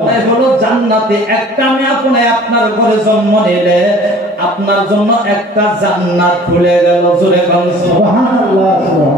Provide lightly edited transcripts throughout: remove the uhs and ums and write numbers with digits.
হলো জান্নাতে একটা মেয়ে আপনি আপনার ঘরে জন্ম নিলে আপনার জন্য একটা জান্নাত খুলে গেল। জোরে বল সুবহানাল্লাহ।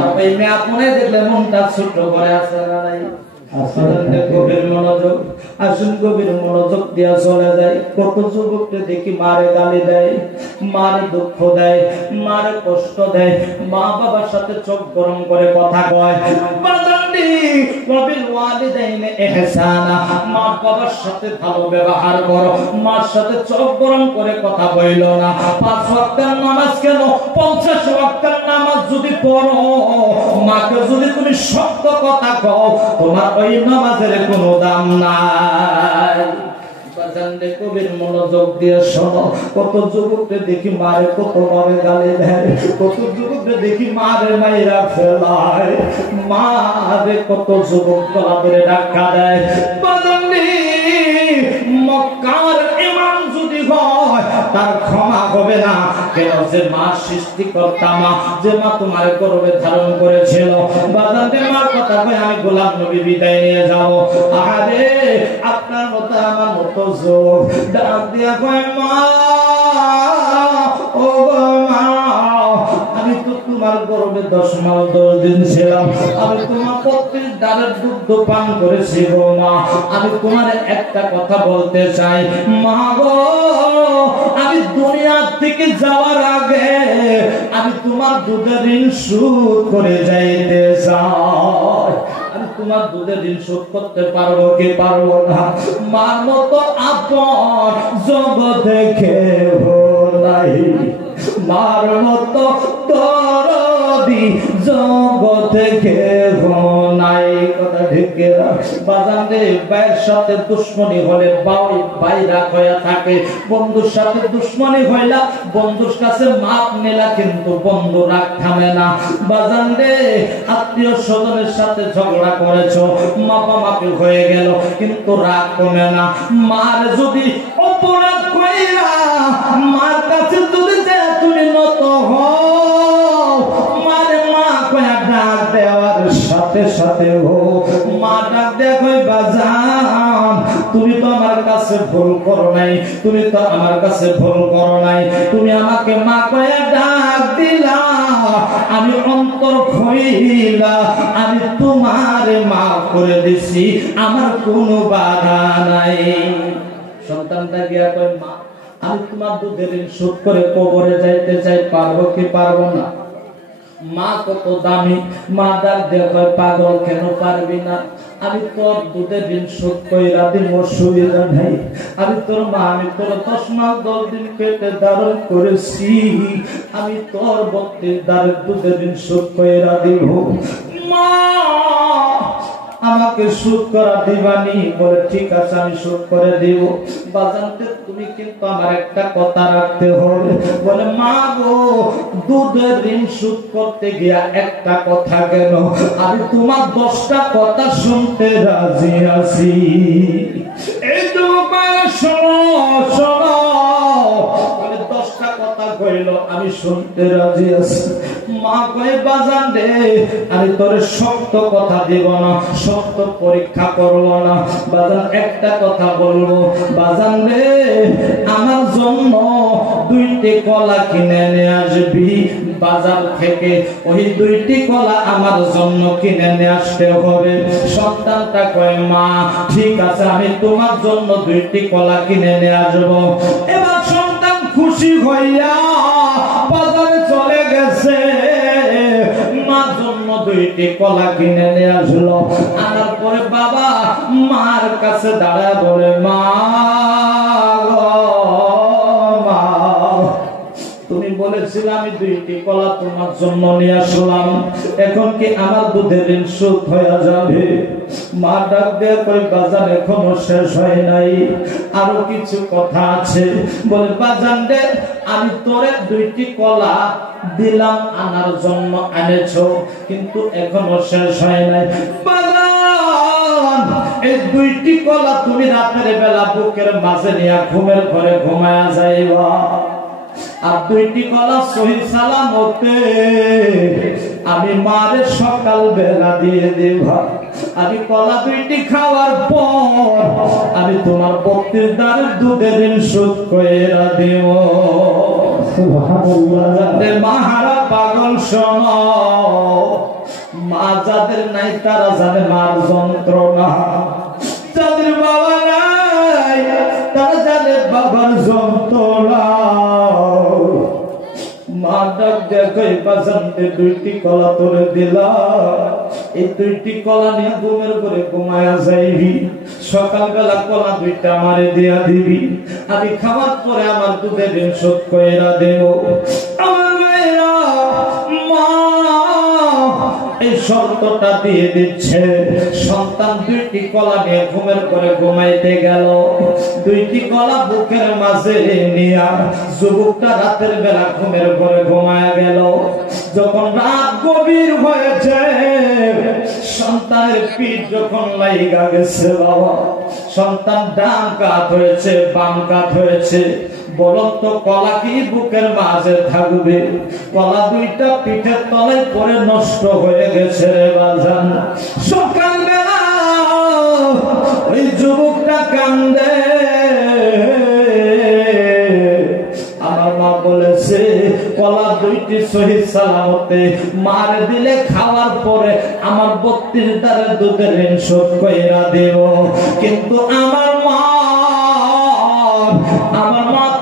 আর ওই মেয়ে আপনি দেখলে মনটা ছোট করে আছে না নাই? গভীর মনোযোগ, আসুন গভীর মনোযোগ দিয়া চলে যায়। কত যুবককে দেখি মারে গালি দেয়, মারে দুঃখ দেয়, মারে কষ্ট দেয়, মা বাবার সাথে চোখ গরম করে কথা কয়। মা বাবার সাথে ভালো ব্যবহার করো, মার সাথে চোখ গরম করে কথা বইল না। 5 ওয়াক্তের নামাজ কেন 50 ওয়াক্তের নামাজ যদি পড়ো, মাকে যদি তুমি শক্ত কথা কও, তোমার ওই নামাজের কোনো দাম নাই। কবির মনোযোগ দিয়ে শোনো। কত যুবককে দেখি মারে কত ভাবে গালি দেয়, কত যুবককে দেখি মারে মাইরা ফেলায়, মারে কত যুবক গলা ধরে ধাক্কা দেয়। মক্কার ইমাম যদি হয় তার ক্ষমা হবে না। কেন? যে মা সৃষ্টিকর্তা, মা যে মা তোমার গর্ভে ধারণ করেছিল। বাজারে মার কথা কই আমি গোলাম নবী বিদায় নিয়ে যাব। আরে আপনার মতো আমার মতো যোগ ডাক দিয়া কয় মা, ও মা, আমি তো তোমার গর্ভে 10 মাস 10 দিন ছিলাম, আমি তোমার প্রত্যেক ডালের দুধ পান করেছি গো মা। আমি তোমার একটা কথা বলতে চাই মা গো, আমি দুনিয়া থেকে যাওয়ার আগে আমি তোমার দুধের ঋণ শোধ করে যাইতে চাই। আমি তোমার দুধের ঋণ শোধ করতে পারবো কি পারবো না? মার মতো আপন জগতে কেউ নাই, মার মতো দরদি জগতে কেউ নাই। কথা ঠিক না? বাজারে ভাইয়ের সাথে দুশ্মনী হলে ভাই রাগ হয়ে থাকে, বন্ধুর সাথে দুশ্মনী হইলা বন্ধুর কাছে মাপ নিলা, কিন্তু বন্ধু রাগ থামে না। বাজারে আত্মীয় স্বজনের সাথে ঝগড়া করেছো, মাপামাপি হয়ে গেল, কিন্তু রাগ কমে না। মার যদি অপরাধ কইরা মার কাছে যদি তুমি নত হও, মারে মা কয়া ডাক দেওয়ার সাথে সাথে হো মা ডাক দেয়া কই বাজান, তুমি তো আমার কাছে ভুল করো নাই, তুমি তো আমার কাছে ভুল করো নাই, তুমি আমাকে মা কয়া ডাক দিলা, আমি অন্তর খইলা আমি তোমারে মাফ করে দিছি, আমার কোনো বাধা নাই। সন্তানটা গিয়া কই মা, আমি তোমার দুধের ঋণ শোধ করে কবরে যাইতে চাই, পারবো কি পারবো না? মা কত দামি, মা ডাক দিয়ে কয় পাগল কেন পারবি না? আমি তোর দুধের ঋণ শোধ কইরা দিব, অসুবিধা নাই। আমি তোর মা, আমি তোর 10 মাস 10 দিন পেটে ধারণ করেছি, আমি তোর 32 দাঁড়ের দুধের ঋণ শোধ কইরা দিব। মা আমাকে শোধ করা দিবানি? বলে ঠিক আছে আমি শোধ করে দিব। বাজানতে তুমি কিন্তু আমার একটা কথা রাখতে হবে। বলে মা গো, দুধের ঋণ শোধ করতে গিয়া একটা কথা কেন, আমি তোমার 10টা কথা শুনতে রাজি আছি। এই তো শোনো শোনো, বলে 10টা কথা কইল আমি শুনতে রাজি আছি। মা কয় বাজান রে, আমি তোরে শক্ত কথা দিব না, শক্ত পরীক্ষা করব না। বাজান একটা কথা বলবো, বাজান রে আমার জন্য 2টি কলা কিনে নিয়ে আসবি বাজার থেকে। ওই 2টি কলা আমার জন্য কিনে নিয়ে আসতে হবে। সন্তানটা কয় মা ঠিক আছে, আমি তোমার জন্য 2টি কলা কিনে নিয়ে আসবো। এবার সন্তান খুশি হইয়া বাজারে চলে গেছে, মার জন্য 2টি কলা কিনে নিয়ে আসলো। আনার পরে বাবা মার কাছে দাঁড়ায় বলে মা তুমি বলেছিলে আমি 2টি কলা তোমার জন্য নিয়ে আসলাম, এখন কি আমার দুধের ঋণ শোধ হয়ে যাবে? মা ডাক দিয়ে কই বাজার এখনো শেষ হয় নাই, আরো কিছু কথা আছে। বলে বাজান রে, আমি তোরে 2টি কলা দিলাম আনার জন্য আনেছো, কিন্তু এখনো শেষ হয় নাই। বাজান এই 2টি কলা তুমি রাতের বেলা বুকের মাঝে নিয়ে ঘুমের ঘরে ঘুমায়া যাইবা, আর 2টি কলা সহি সালামতে আমি মারে সকাল বেলা দিয়ে দেব। আমি কলা 2টি খাওয়ার পর আমি তোমার 32 দানের দুধের ঋণ শোধ কইরা দেব। সুবহানাল্লাহ। মাহারা পাগল শোনো, মা যাদের নাই তারা জানে মার যন্ত্রণা, যাদের বাবা নাই তারা জানে বাবার যন্ত্রণা। মা ডাক দেখো বাজানতে 2টি কলা তোরে দিলা, এই 2টি কলা নিয়ে ঘুমের করে ঘুমায়া যাইবি, সকালবেলা কলা 2টা আমারে দিয়া দিবি, আমি খাওয়ার পরে আমার দুধের ঋণ শোধ কইরা দেব। আমার মায়েরা, মা এই শর্তটা দিয়ে দিচ্ছে। সন্তান 2টি কলা নিয়ে ঘুমের করে ঘুমাইতে গেল, 2টি কলা বুকের মাঝে নিয়া যুবকটা রাতের বেলা ঘুমের ঘরে ঘুমায় গেল। যখন রাত গভীর হয়েছে, সন্তানের পিঠ যখন লাইগা গেছে, বাবা সন্তান ডান কাত হয়েছে বাম কাত হয়েছে, বলুন তো কলা কি বুকের মাঝে থাকবে? কলা 2টা পিঠের তলায় পড়ে নষ্ট হয়ে গেছে রে বাজান। সকালবেলা ওই যুবকটা কান্দে, আমার মা বলেছে কলা 2টি সহি সালামতে মার দিলে খাওয়ার পরে আমার 32 দানের দুধের ঋণ শোধ কইরা দেব। কিন্তু আমার মা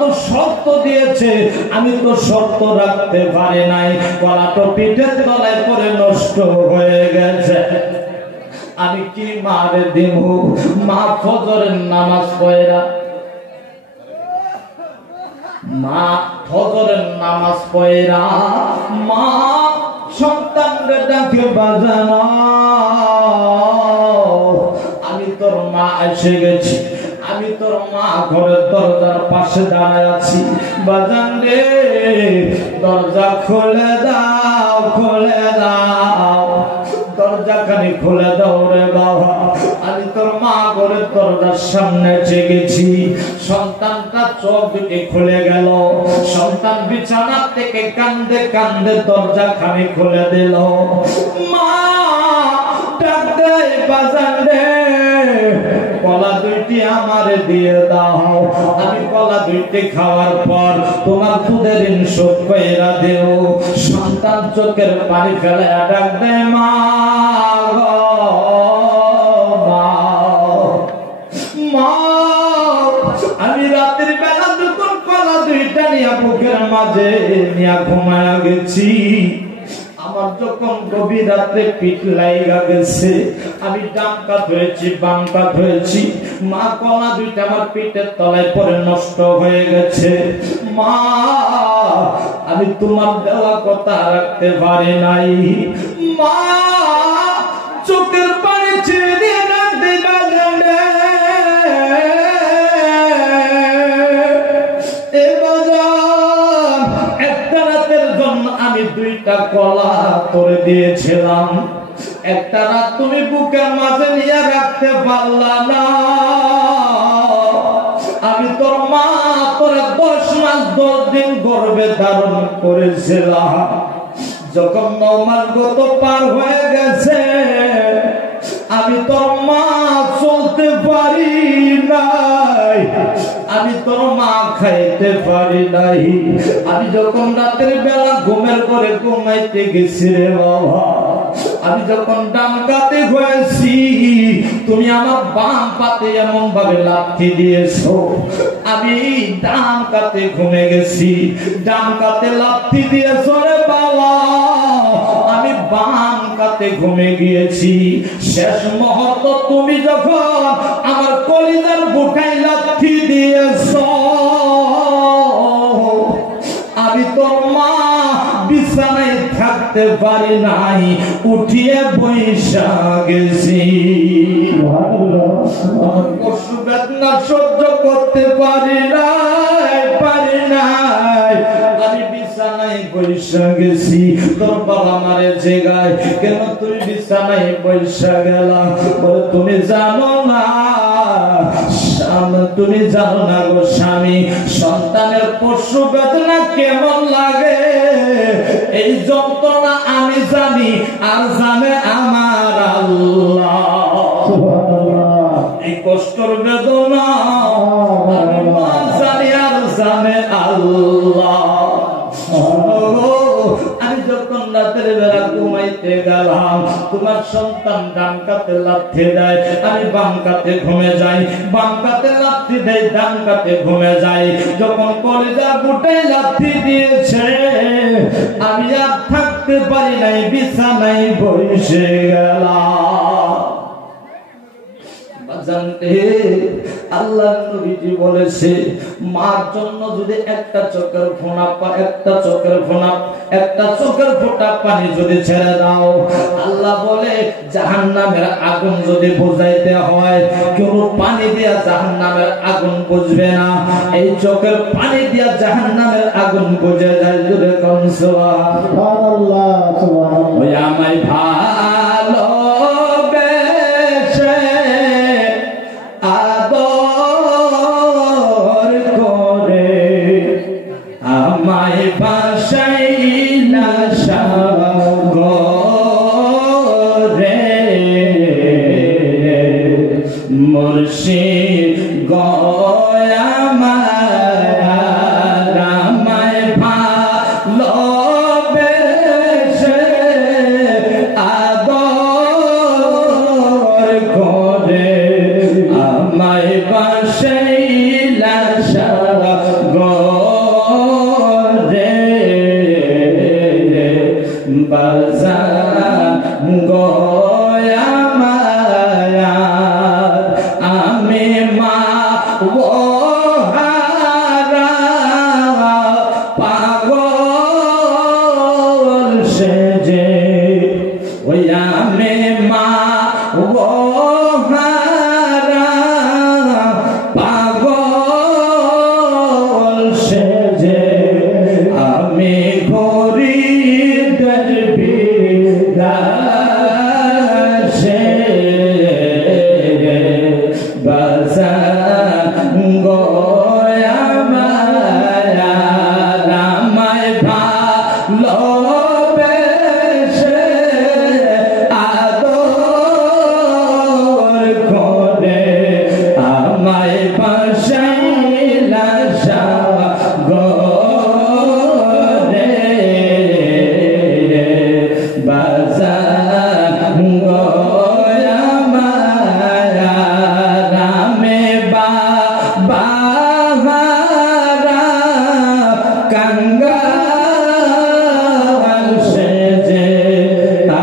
তো শর্ত দিয়েছে, আমি তো শর্ত রাখতে পারি নাই, কলা তো পিঠের তলায় পরে নষ্ট হয়ে গেছে, আমি কি মারে দেব? মা ফজরের নামাজ পড়া, মা ফজরের নামাজ পড়া, মা সন্তানকে ডাকে বাজানো, আমি তোর মা এসে গেছি, আমি তোর মা ঘরের দরজার পাশে দাঁড়ায় আছি, বাজান রে দরজা খুলে দাও, খুলে দাও, দরজা খানি খুলে দাও রে বাবা। আমি তোর মা ঘরের দরজার সামনে জেগেছি, সন্তানটা চোখ দুটি খুলে গেল, সন্তান বিছানা থেকে কান্দে কান্দে দরজা খানি খুলে দিল। মা ডাক দেয়, বাজান রে কলা 2টি আমারে দিয়ে দাও, আমি কলা 2টি খাওয়ার পর তোমার দুধের ঋণ শোধ কইরা দেব। সন্তান চোখের পানি ফেলে ডাক দেয়, মা গো মা, মা আমি রাতের বেলা যখন কলা 2টা নিয়ে বুকের মাঝে নিয়ে ঘুমায়া গেছি, আমার যখন গভীর রাত্রে পিঠ লাইগা গেছে, আমি ডান কাত হয়েছি বাম কাত হয়েছি, মা কলা 2টা আমার পিঠের তলায় পরে নষ্ট হয়ে গেছে। মা আমি তোমার দেওয়া কথা রাখতে পারি নাই, মা চোখের পানি ছেড়ে দিয়ে রাখতে পারেন রে। একটা রাতের জন্য আমি 2টা কলা তোরে দিয়েছিলাম, একটা রাত তুমি বুকের মাঝে নিয়ে রাখতে পারলা না, আমি তোর মা তোরে 10 মাস 10 দিন গর্ভে ধারণ করেছিলাম। যখন 9 মাস গত পার হয়ে গেছে, আমি তোর মা চলতে পারি নাই, আমি তোর মা খাইতে পারি নাই। আমি যখন রাতের বেলা ঘুমের করে ঘুমাইতে গেছি রে বাবা, আমি যখন ডান কাতে হয়েছি, তুমি আমার বাম পাতে এমন ভাবে লাথি দিয়েছো, আমি ডান কাতে ঘুমে গেছি, ডান কাতে লাথি দিয়েছো রে বাবা, আমি বাম কাতে ঘুমে গিয়েছি। শেষ মুহূর্ত তুমি যখন আমার কলিজার বুটায় লাথি দিয়েছো, আমি তোর মা বিছানায় থাকতে পারি নাই, উঠিয়ে বৈশা গেছি। পশু বেদনা সহ্য করতে পারি নাই, পারি নাই, আমি বিছানায় বৈশা গেছি। তোর বাবা মারে জেগায়, কেন তুই বিছানায় বৈশা গেলা? বলে তুমি জানো না, তুমি জানো না গো স্বামী, সন্তানের পশু বেদনা কেমন লাগে, এই যন্ত্রণা আমি জানি আর জানে আমার আল্লাহ। এই কষ্টর বেদনা আমি মা জানি আর জানে আল্লাহ। আমি যখন রাতের বেলা ঘুমাইতে গেলাম, তোমার সন্তান ডান কাতে লাথি দেয়, আমি বাম কাতে ঘুমে যাই, বাম কাতে লাথি দেয়, ডান কাতে ঘুমে যাই। যখন কলেজা বুটে লাথি দিয়েছে, আমি আর থাকতে পারি নাই, বিছানায় বসে গেলাম। আল্লাহ নবীজি বলেছে, মার জন্য যদি একটা চোখের ফোঁটা পানি যদি ছেড়ে দাও, আল্লাহ বলে জাহান্নামের আগুন যদি বুঝাইতে হয়, কেউ পানি দিয়া জাহান্নামের আগুন বুঝবে না, এই চোখের পানি দিয়া জাহান্নামের আগুন বুঝে যায়। জুড়ে কোন সুবহানাল্লাহ, সুবহানাল্লাহ। ওই আমায় ভালো আমায় বাসাইলা সাগরে মুর্শিদ গয়ামার, আমায় ভালোবেসে আদর করে আমায় বাসাইলা সাগরে বাজান গয়ামায়ার, আমি মা ওহারা পাগল সেজে, ওই আমি মা ওহারা পাগল সেজে, আমি ঘুরি বিলাসে বাজান গয়ামায়ার, আমায় ভালোবেসে আদর করে আমায় বাসাইলা সাগরে বাজান গয়ামায়ার, আমি বাহারা কাঙ্গাল সেজে,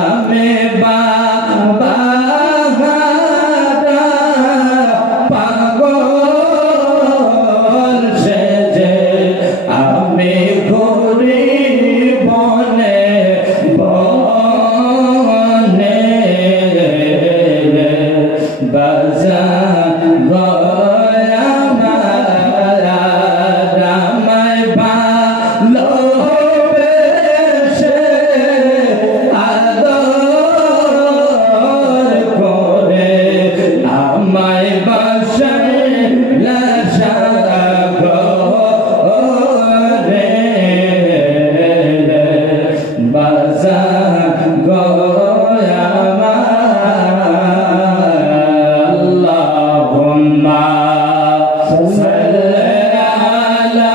আমি বাহারা পাগল সেজে, আমি ঘুরি বনে বনে বাজান গয়ামায়ার, আমায় ভালোবেসে আদর করে আমায় বাসাইলা সাগরে বাজান গয়ামায়ার। আল্লাহুম্মা সাল্লি আলা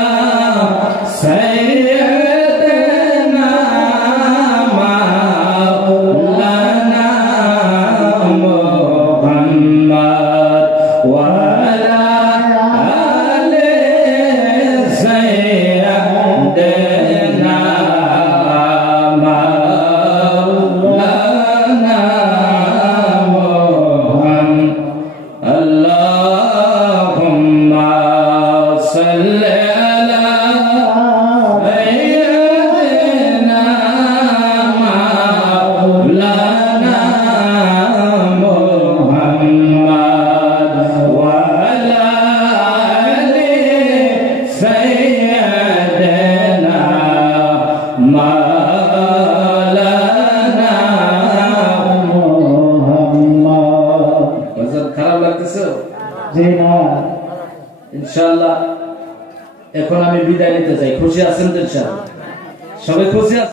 সাইয়্যিদিনা মাওলানা মুহাম্মদ ওয়া আলা আলি সাইয়্যিদিনা মাওলানা মুহাম্মদ। আল্লাহুম্মা সাল্লি আলা সাইয়্যিদিনা মাওলানা মুহাম্মদ ওয়া আলা আলি সাইয়্যিদিনা মাওলানা মুহাম্মদ। খারাপ লাগতেছে? জি না, ইনশাআল্লাহ। এখন আমি বিদায় নিতে চাই। খুশি আছেন তো? ইনশাআল্লাহ সবাই খুশি আছেন?